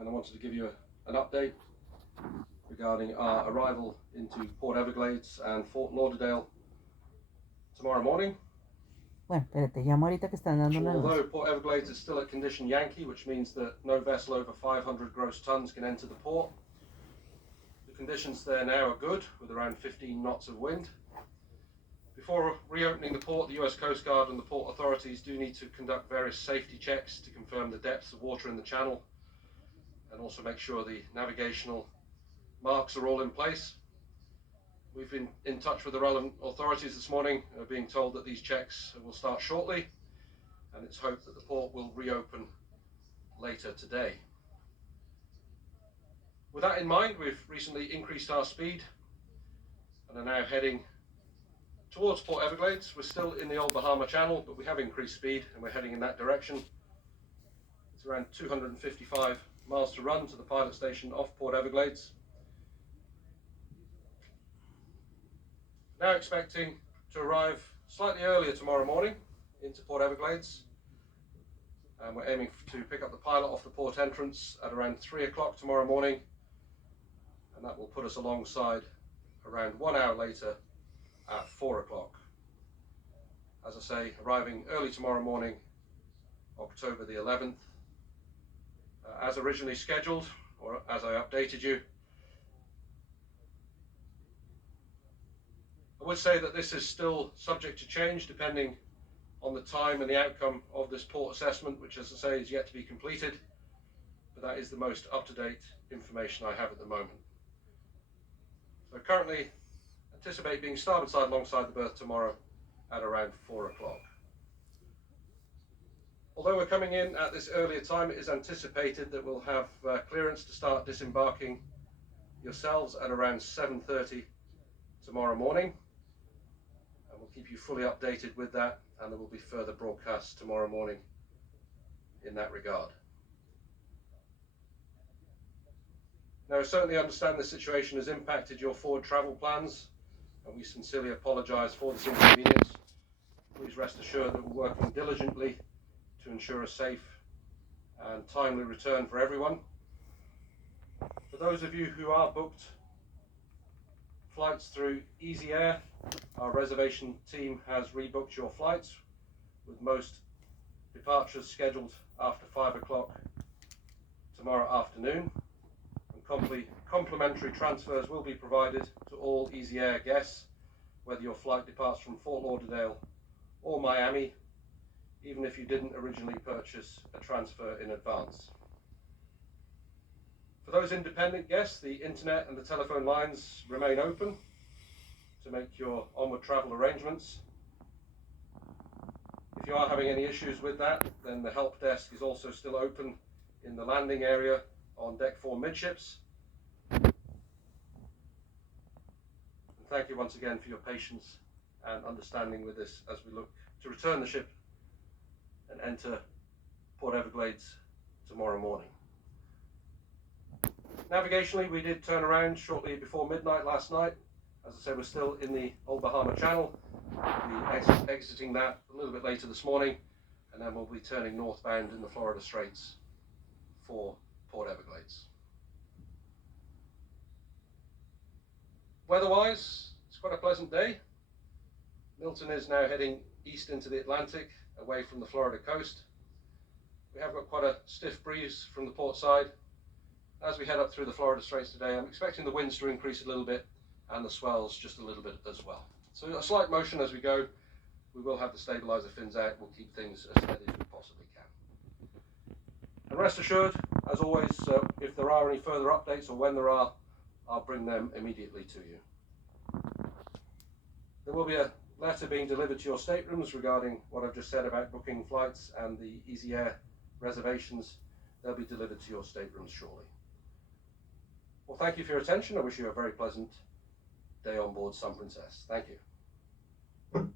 and I wanted to give you an update regarding our arrival into Port Everglades and Fort Lauderdale tomorrow morning. Bueno, pero te llamo ahorita que están dando la Although luz. Port Everglades is still at condition Yankee, which means that no vessel over 500 gross tons can enter the port, the conditions there now are good, with around 15 knots of wind. Before reopening the port, the US Coast Guard and the port authorities do need to conduct various safety checks to confirm the depths of water in the channel and also make sure the navigational marks are all in place. We've been in touch with the relevant authorities this morning, being told that these checks will start shortly, and it's hoped that the port will reopen later today. With that in mind, we've recently increased our speed and are now heading towards Port Everglades. We're still in the Old Bahama Channel, but we have increased speed and we're heading in that direction. It's around 255 miles to run to the pilot station off Port Everglades. Now expecting to arrive slightly earlier tomorrow morning into Port Everglades, and we're aiming to pick up the pilot off the port entrance at around 3 o'clock tomorrow morning, and that will put us alongside around 1 hour later at 4 o'clock. As I say, arriving early tomorrow morning, October the 11th, as originally scheduled, or as I updated you. I would say that this is still subject to change depending on the time and the outcome of this port assessment, which, as I say, is yet to be completed, but that is the most up-to-date information I have at the moment. So currently anticipate being starboard side alongside the berth tomorrow at around 4 o'clock. Although we're coming in at this earlier time, it is anticipated that we'll have clearance to start disembarking yourselves at around 7:30 tomorrow morning. And we'll keep you fully updated with that, and there will be further broadcasts tomorrow morning in that regard. Now, I certainly understand the situation has impacted your forward travel plans, and we sincerely apologise for this inconvenience. Please rest assured that we're working diligently to ensure a safe and timely return for everyone. For those of you who are booked flights through Easy Air, our reservation team has rebooked your flights, with most departures scheduled after 5 o'clock tomorrow afternoon. And complimentary transfers will be provided to all Easy Air guests, whether your flight departs from Fort Lauderdale or Miami, even if you didn't originally purchase a transfer in advance. For those independent guests, the internet and the telephone lines remain open to make your onward travel arrangements. If you are having any issues with that, then the help desk is also still open in the landing area on deck 4 midships. And thank you once again for your patience and understanding with this as we look to return the ship and enter Port Everglades tomorrow morning. Navigationally, we did turn around shortly before midnight last night. As I said, we're still in the Old Bahama Channel. We'll be exiting that a little bit later this morning, and then we'll be turning northbound in the Florida Straits for Port Everglades. Weather-wise, it's quite a pleasant day. Milton is now heading east into the Atlantic, away from the Florida coast. We have got quite a stiff breeze from the port side. As we head up through the Florida Straits today, I'm expecting the winds to increase a little bit and the swells just a little bit as well. So a slight motion as we go. We will have the stabilizer fins out. We'll keep things as steady as we possibly can. And rest assured, as always, if there are any further updates or when there are, I'll bring them immediately to you. There will be a letter being delivered to your staterooms regarding what I've just said about booking flights and the Easy Air reservations. They'll be delivered to your staterooms shortly. Well, thank you for your attention. I wish you a very pleasant day on board Sun Princess. Thank you.